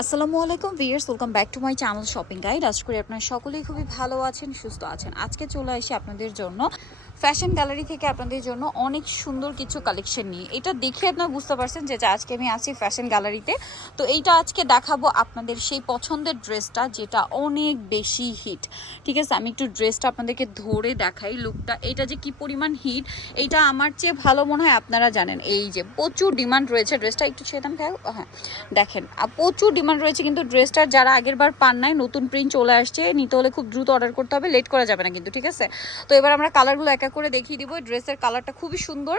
আসসালামু আলাইকুম viewers welcome back to my channel shopping guide. আশা করি আপনারা সকলেই খুবই ভালো আছেন, সুস্থ আছেন। আজকে চলে আসি আপনাদের জন্য ফ্যাশন গ্যালারি থেকে আপনাদের জন্য অনেক সুন্দর কিছু কালেকশন নিয়ে। এটা দেখে আপনারা বুঝতে পারছেন যে আজকে আমি আছি ফ্যাশন গ্যালারিতে তো। এইটা আজকে দেখাবো আপনাদের সেই পছন্দের ড্রেসটা যেটা অনেক বেশি হিট ঠিক আছে? আমি একটু ড্রেসটা আপনাদেরকে ধরে দেখাই লুকটা এটা যে কি পরিমাণ হিট এইটা আমার চেয়ে ভালো মনে হয় আপনারা জানেন। এই যে প্রচুর ডিমান্ড রয়েছে ড্রেসটা একটু খাও হ্যাঁ দেখেন। আর প্রচুর ডিমান্ড রয়েছে কিন্তু ড্রেসটার যারা আগের বার পান নাই, নতুন প্রিন্ট চলে আসছে, নিতে হলে খুব দ্রুত অর্ডার করতে হবে লেট করা যাবে না কিন্তু, ঠিক আছে? তো এবার আমরা কালারগুলো এক করে দেখিয়ে দিব ড্রেসের কালারটা খুবই সুন্দর।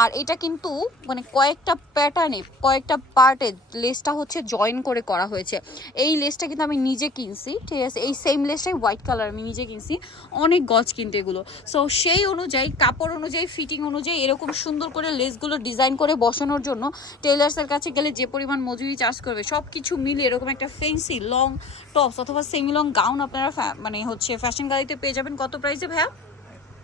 আর এটা কিন্তু মানে কয়েকটা প্যাটার্নে কয়েকটা পার্টে লেসটা হচ্ছে জয়েন করে করা হয়েছে। এই লেসটা কিন্তু আমি নিজে কিনছি, ঠিক আছে? এই সেম লেসটাই হোয়াইট কালার আমি নিজে কিনছি। অনেক গজ কিনতে এগুলো। সো সেই অনুযায়ী, কাপড় অনুযায়ী ফিটিং অনুযায়ী এরকম সুন্দর করে লেসগুলো ডিজাইন করে বসানোর জন্য টেলার্সের কাছে গেলে যে পরিমাণ মজুরি চার্জ করবে সব কিছু মিলে এরকম একটা ফেন্সি লং টপস অথবা সেমি লং গাউন আপনারা মানে হচ্ছে ফ্যাশন গাড়িতে পেয়ে যাবেন। কত প্রাইসে ভাইয়া?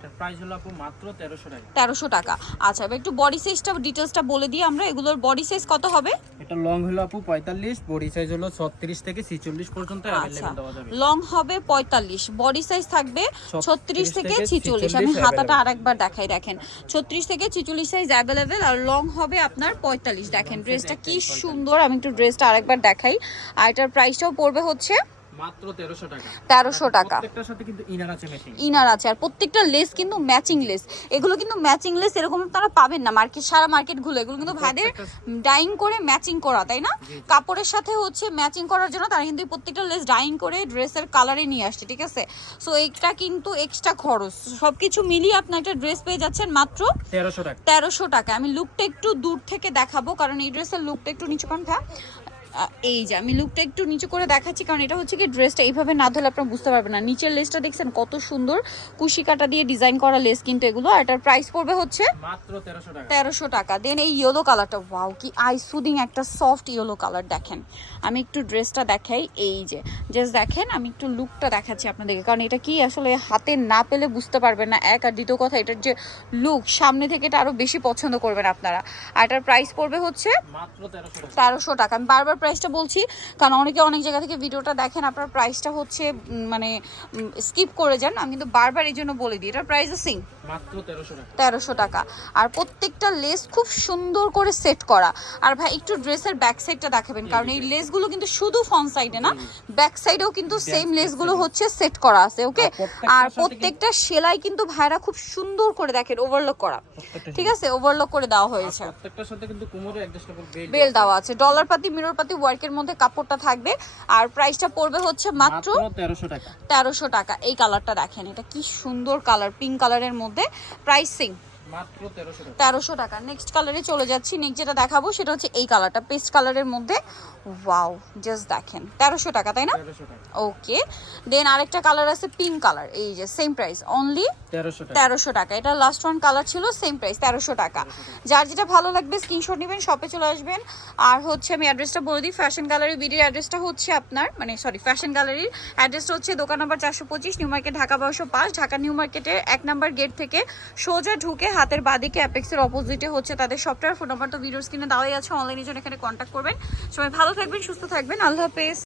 এটার প্রাইস হলো আপু মাত্র তেরোশো টাকা। তেরোশো টাকা। আচ্ছা এবার একটু বডি সাইজটা ডিটেলসটা বলে দিই আমরা। এগুলোর বডি সাইজ কত হবে? এটা লং হলো আপু পঁয়তাল্লিশ বডি সাইজ হলো ছত্রিশ থেকে ছিচল্লিশ পর্যন্ত আচ্ছা অ্যাভেলেবেল দেওয়া যাবে। লং হবে পঁয়তাল্লিশ বডি সাইজ থাকবে ছত্রিশ থেকে ছিচল্লিশ আমি হাতাটা আরেকবার দেখাই দেখেন। ছত্রিশ থেকে ছিচল্লিশ সাইজ অ্যাভেলেবেল আর লং হবে আপনার পঁয়তাল্লিশ। দেখেন ড্রেসটা কি সুন্দর আমি একটু ড্রেসটা আরেকবার দেখাই। আর এটার প্রাইসটাও পড়বে হচ্ছে মাত্র টাকা। তেরোশো টাকা। প্রত্যেকটার সাথে কিন্তু ইনার আছে মেশিন ইনার আছে আর প্রত্যেকটা লেস কিন্তু ম্যাচিং লেস এগুলো কিন্তু ম্যাচিং লেস এরকম আপনারা পাবেন না মার্কেট সারা মার্কেট ঘুরে। এগুলো কিন্তু ভাইদের ডাইং করে ম্যাচিং করা তাই না? কাপড়ের সাথে হচ্ছে ম্যাচিং করার জন্য তারা কিন্তু প্রত্যেকটা লেস ডাইং করে ড্রেসের কালারে নিয়ে আসছে ঠিক আছে? সো এইটা কিন্তু এক্সট্রা খরচ। সবকিছু মিলিয়ে আপনার একটা ড্রেস পেয়ে যাচ্ছেন মাত্র তেরোশো টাকা। আমি লুকটা একটু দূর থেকে দেখাবো কারণ এই ড্রেসের লুকটা একটু নিচু কারণ এই যে আমি লুকটা একটু নিচু করে দেখাচ্ছি কারণ এটা হচ্ছে কি ড্রেসটা এইভাবে না ধরলে আপনারা বুঝতে পারবেন না। নিচের লেসটা দেখছেন কত সুন্দর কুশি কাটা দিয়ে ডিজাইন করা লেস কিন্তু এগুলো আর এটার প্রাইস পড়বে হচ্ছে মাত্র তেরোশো টাকা। দেন এই ইয়েলো কালারটা ওয়াও কি আই সুদিং একটা সফট ইয়েলো কালার দেখেন। আমি একটু ড্রেসটা দেখাই এই যে জাস্ট দেখেন আমি একটু লুকটা দেখাচ্ছি আপনাদেরকে কারণ এটা কি আসলে হাতে না পেলে বুঝতে পারবেন না এক আর দ্বিতীয় কথা এটার যে লুক সামনে থেকে এটা আরও বেশি পছন্দ করবেন আপনারা। আর এটার প্রাইস পড়বে হচ্ছে মাত্র তেরোশো টাকা। তেরোশো টাকা। আমি বারবার প্রাইসটা বলছি। কারণ অনেকে অনেক জায়গা থেকে ভিডিওটা দেখেন আপনার প্রাইসটা হচ্ছে মানে স্কিপ করে যান। আমি কিন্তু বারবার এই জন্য বলে দিই এটার প্রাইস সিং তেরোশো টাকা। আর প্রত্যেকটা লেস খুব সুন্দর করে সেট করা। আর ভাই একটু ড্রেসের ব্যাক সাইডটা দেখাবেন কারণ এই লেসগুলো কিন্তু শুধু ফ্রন্ট সাইডে না ব্যাক সাইডেও কিন্তু সেম লেসগুলো হচ্ছে সেট করা আছে ওকে আর প্রত্যেকটা সেলাই কিন্তু ভাইরা খুব সুন্দর করে দেখেন ওভারলক করা। ঠিক আছে? ওভারলক করে দেওয়া হয়েছে। প্রত্যেকটার সাথে কিন্তু কোমরে অ্যাডজাস্টেবল বেল দেওয়া আছে। ডলার পাতি মিরর পাতি ওয়ার্কের মধ্যে কাপড়টা থাকবে। আর প্রাইসটা পড়বে হচ্ছে মাত্র তেরোশো টাকা। তেরোশো টাকা। এই কালারটা দেখেন এটা কি সুন্দর কালার পিঙ্ক কালারের মধ্যে। প্রাইসিং তেরোশো টাকা। নেক্সট কালারে চলে যাচ্ছি। নেক্সট যেটা দেখাবো সেটা হচ্ছে এই কালারটা পেস্ট কালারের মধ্যে ওয়াও জাস্ট দেখেন। তেরোশো টাকা তাই না? ওকে দেন আরেকটা কালার আছে পিঙ্ক কালার এই যে সেম প্রাইস অনলি তেরোশো টাকা। এটা লাস্ট ওয়ান কালার ছিল সেম প্রাইস তেরোশো টাকা। যার যেটা ভালো লাগবে স্ক্রিনশট নেবেন শপে চলে আসবেন। আর হচ্ছে আমি অ্যাড্রেসটা বলে দিই ফ্যাশন গ্যালারি বিডির অ্যাড্রেসটা হচ্ছে আপনার মানে সরি ফ্যাশন গ্যালারির অ্যাড্রেসটা হচ্ছে দোকান নম্বর চারশো পঁচিশ নিউ মার্কেট ঢাকা বারোশো পাঁচ ঢাকা নিউ মার্কেটের এক নম্বর গেট থেকে সোজা ঢুকে হাতের বাদিকে অ্যাপেক্সের অপোজিটে হচ্ছে তাদের সফটওয়্যার, ফোন নাম্বার তো ভিডিও স্ক্রিনে দেওয়াই আছে অনলাইনের জন্য এখানে কন্ট্যাক্ট করবেন। সবাই ভালো থাকবেন, সুস্থ থাকবেন। আল্লাহ হাফেজ।